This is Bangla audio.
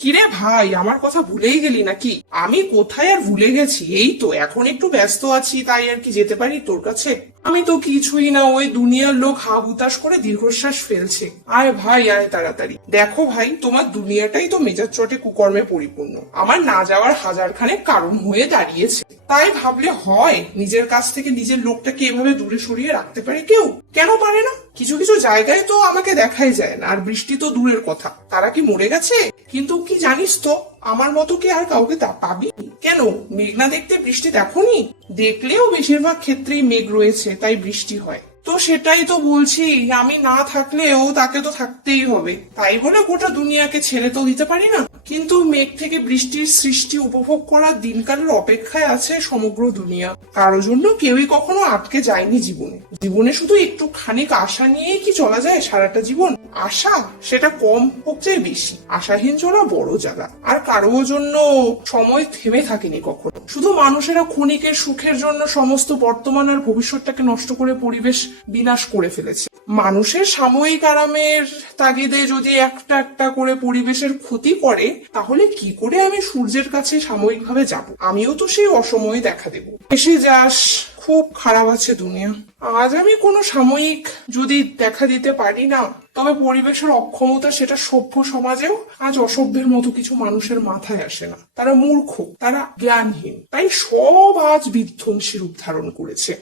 কিরে ভাই, আমার কথা ভুলেই গেলি নাকি? আমি কোথায় আর ভুলে গেছি, এই তো এখন একটু ব্যস্ত আছি, তাই আর কি যেতে পারি তোর কাছে? আমি তো কিছুই না, ওই দুনিয়ার লোক হা হুতাশ করে দীর্ঘশ্বাস ফেলছে। আয় ভাই আয় তাড়াতাড়ি। দেখো ভাই, তোমার দুনিয়াটাই তো মেজাজ চটে কুকর্মে পরিপূর্ণ, আমার না যাওয়ার হাজারখানেক কারণ হয়ে দাঁড়িয়েছে। তাই ভাবলে হয়, নিজের কাছ থেকে নিজের লোকটাকে এভাবে দূরে সরিয়ে রাখতে পারে কেউ? কেন পারে না? কিছু কিছু জায়গায় তো আমাকে দেখাই যায় না, আর বৃষ্টি তো দূরের কথা, তারা কি মরে গেছে? কিন্তু কি জানিস তো, আমার মতো কি আর কাউকে তা পাবি? কেন, মেঘ না দেখতে বৃষ্টি দেখোনি? দেখলেও বেশিরভাগ ক্ষেত্রেই মেঘ রয়েছে, তাই বৃষ্টি হয়। তো সেটাই তো বলছি, আমি না থাকলেও তাকে তো থাকতেই হবে, তাই বলে গোটা দুনিয়াকে ছেড়ে তো দিতে পারি না। কিন্তু মেঘ থেকে বৃষ্টির সৃষ্টি উপভোগ করার দিনকালের অপেক্ষায় আছে সমগ্র দুনিয়া। কারো জন্য কেউই কখনো আটকে যায়নি জীবনে। জীবনে শুধু একটু খানিক আশা নিয়েই কি চলা যায় সারাটা জীবন? আশা, সেটা কম হোক চাই বেশি, আশাহীন চলা বড় জ্বালা। আর কারো জন্য সময় থেমে থাকেনি কখনো। শুধু মানুষেরা ক্ষণিকের সুখের জন্য সমস্ত বর্তমান আর ভবিষ্যৎটাকে নষ্ট করে পরিবেশ বিনাশ করে ফেলেছে। মানুষের সাময়িক আরামের তাগিদে যদি একটা একটা করে পরিবেশের ক্ষতি করে, তাহলে কি করে আমি সূর্যের কাছে সাময়িকভাবে যাব? আমিও তো সেই অসময়ে দেখা দেব। এসে যাস, খুব খারাপ আছে দুনিয়া। আজ আমি কোনো সাময়িক যদি দেখা দিতে পারি না, তবে পরিবেশের অক্ষমতা সেটা সভ্য সমাজেও আজ অসভ্যের মতো কিছু মানুষের মাথায় আসে না। তারা মূর্খ, তারা জ্ঞানহীন, তাই সব আজ বিধ্বংসী রূপ ধারণ করেছে।